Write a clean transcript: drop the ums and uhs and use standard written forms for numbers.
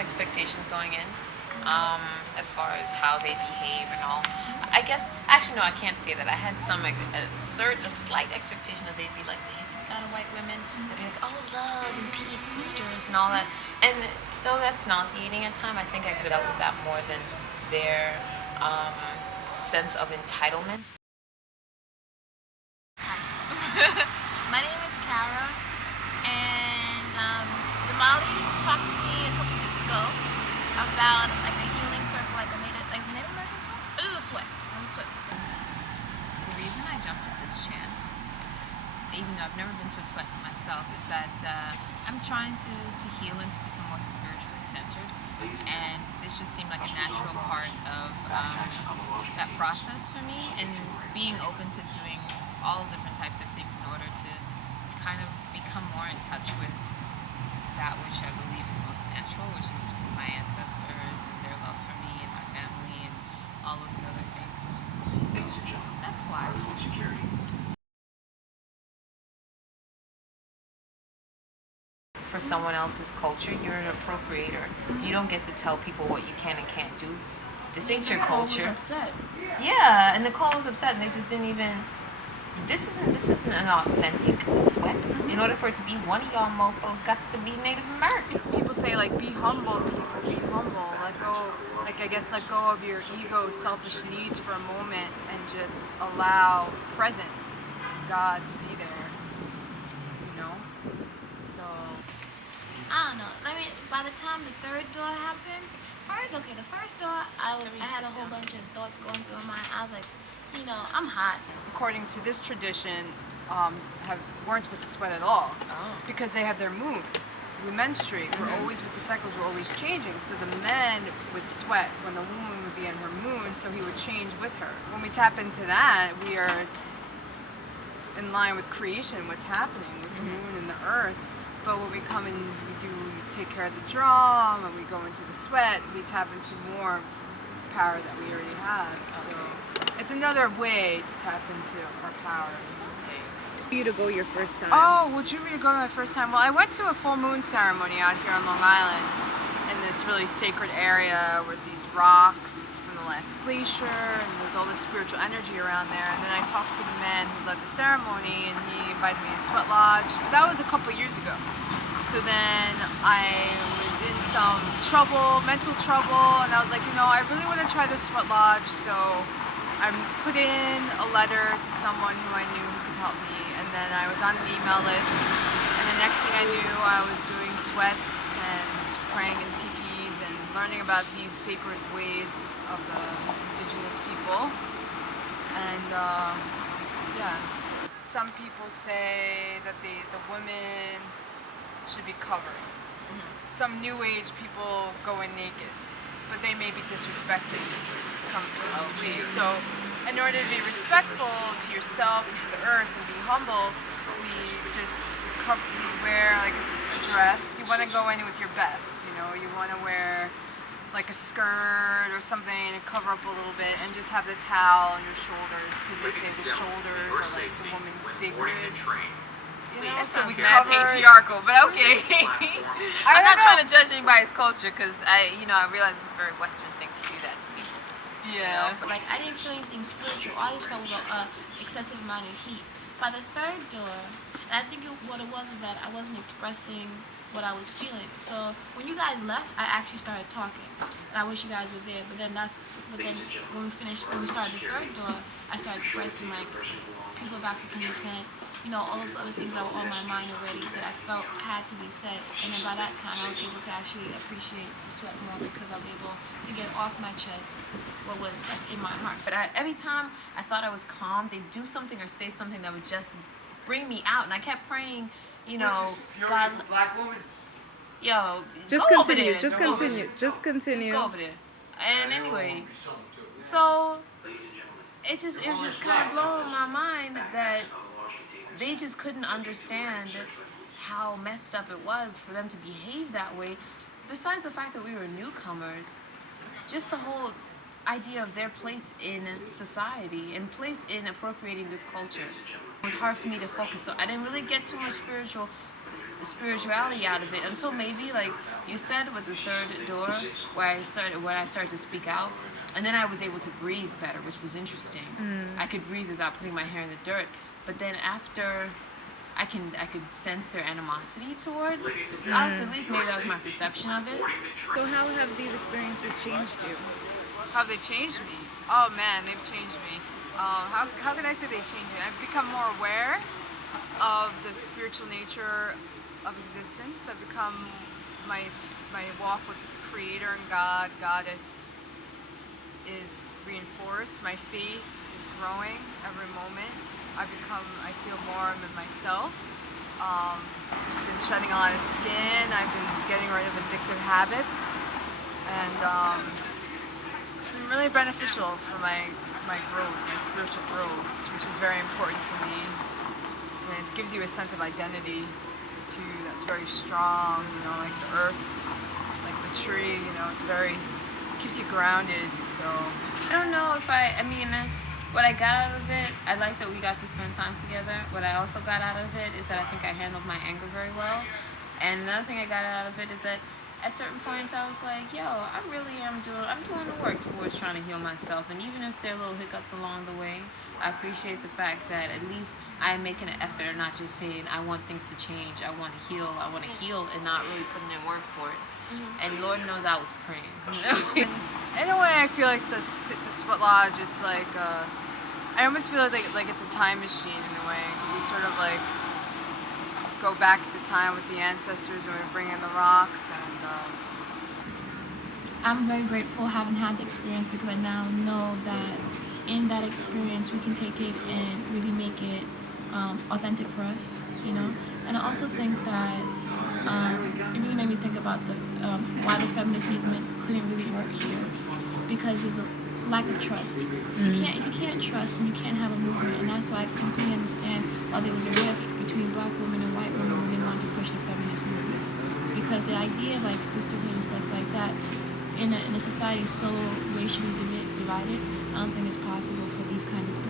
expectations going in, as far as how they behave and all. I guess, actually, no, I can't say that. I had a slight expectation that they'd be like the hippie kind of white women. They'd be like, oh, love and peace, sisters, and all that. And though that's nauseating at times, I think I could have dealt with that more than their sense of entitlement. My name is Kara, and Damali talked to me a couple weeks ago about like a healing circle, like a Native American sweat, or just a sweat. The reason I jumped at this chance, even though I've never been to a sweat myself, is that I'm trying to heal and to become more spiritually centered, and this just seemed like a natural part of that process for me, and being open to doing all different types of things in order to kind of become more in touch with that which I believe is most natural, which is my ancestors and their love for me and my family and all those other things. So that's why. For someone else's culture, you're an appropriator. You don't get to tell people what you can and can't do. This ain't your culture. I was upset. Yeah, and Nicole was upset, and they just didn't even. This isn't an authentic sweat. In order for it to be one of y'all mofos, got to be Native American. People say like be humble, be humble. Let go, like I guess let go of your ego, selfish needs for a moment, and just allow presence, God to be there. You know. So I don't know. By the time the third door happened, the first door, I had a whole bunch of thoughts going through my mind. I was like, I'm hot. according to this tradition, weren't supposed to sweat at all because they have their moon. We menstruate. We're always with the cycles. We're always changing. So the men would sweat when the woman would be in her moon. So he would change with her. When we tap into that, we are in line with creation. What's happening with the moon and the earth. But when we come and we take care of the drum and we go into the sweat, we tap into more power that we already have. So it's another way to tap into our power. You to go your first time? Oh, what drew me to go my first time? Well, I went to a full moon ceremony out here on Long Island in this really sacred area with these rocks from the last glacier, and there's all this spiritual energy around there. And then I talked to the man who led the ceremony, and he invited me to Sweat Lodge. That was a couple years ago. So then I was in some trouble, mental trouble, and I was like, I really want to try this Sweat Lodge. So I put in a letter to someone who I knew who could help me. And then I was on an email list, and the next thing I knew, I was doing sweats and praying in teepees and learning about these sacred ways of the indigenous people. And some people say that the women should be covered. Some New Age people go in naked, but they may be disrespecting some ways. So in order to be respectful to yourself and to the earth and be humble, we wear like a dress. You want to go in with your best, you want to wear like a skirt or something to cover up a little bit, and just have the towel on your shoulders, because they say the shoulders are like the woman's sacred. That sounds we mad cover patriarchal, but okay. I'm not trying to judge anybody's culture, because I realize it's a very Western thing to do that to people. Yeah. But I didn't feel anything spiritual. All I just felt was an excessive amount of heat. By the third door, and I think what it was that I wasn't expressing what I was feeling. So when you guys left, I actually started talking, and I wish you guys were there. But then when we started the third door, I started expressing like people of African descent, all those other things that were on my mind already that I felt had to be said. And then by that time, I was able to actually appreciate the sweat more, because I was able to get off my chest what was like in my heart. But every time I thought I was calm, they'd do something or say something that would just bring me out, and I kept praying, God, black woman. yo, Just go continue. over there. Just Go over continue. there. Just continue. Just go over there. And anyway, so it was just kind of blowing my mind that they just couldn't understand how messed up it was for them to behave that way. Besides the fact that we were newcomers, just the whole idea of their place in society and place in appropriating this culture. It was hard for me to focus, so I didn't really get too much spiritual spirituality out of it until maybe, like you said, with the third door, where I started to speak out, and then I was able to breathe better, which was interesting. I could breathe without putting my hair in the dirt. But then after, I could sense their animosity towards us. At least maybe that was my perception of it. So how have these experiences changed you? How have they changed me? Oh man, they've changed me. How can I say they changed me? I've become more aware of the spiritual nature of existence. I've become my walk with Creator and God, Goddess, is reinforced. My faith is growing every moment. I feel more in myself. I've been shedding a lot of skin. I've been getting rid of addictive habits, and it's been really beneficial for my growth, my spiritual growth, which is very important for me. And it gives you a sense of identity too. That's very strong. You know, like the earth, like the tree. You know, keeps you grounded. So I don't know if I mean, what I got out of it, I like that we got to spend time together. What I also got out of it is that I think I handled my anger very well. And another thing I got out of it is that at certain points I was like, yo, I'm doing the work towards trying to heal myself. And even if there are little hiccups along the way, I appreciate the fact that at least I am making an effort and not just saying I want things to change, I want to heal, and not really putting in work for it. And Lord knows I was praying. in a way, I feel like the Sweat Lodge, it's like, I almost feel like it's a time machine in a way, because you sort of like go back at the time with the ancestors and we bring in the rocks, and I'm very grateful having had the experience, because I now know that in that experience we can take it and really make it authentic for us, you know. And I also think that it really made me think about why the feminist movement couldn't really work here, because there's a lack of trust. You can't trust and you can't have a movement, and that's why I completely understand why there was a rift between black women and white women when they wanted to push the feminist movement, because the idea of like sisterhood and stuff like that in a society so racially divided, I don't think it's possible for these kinds of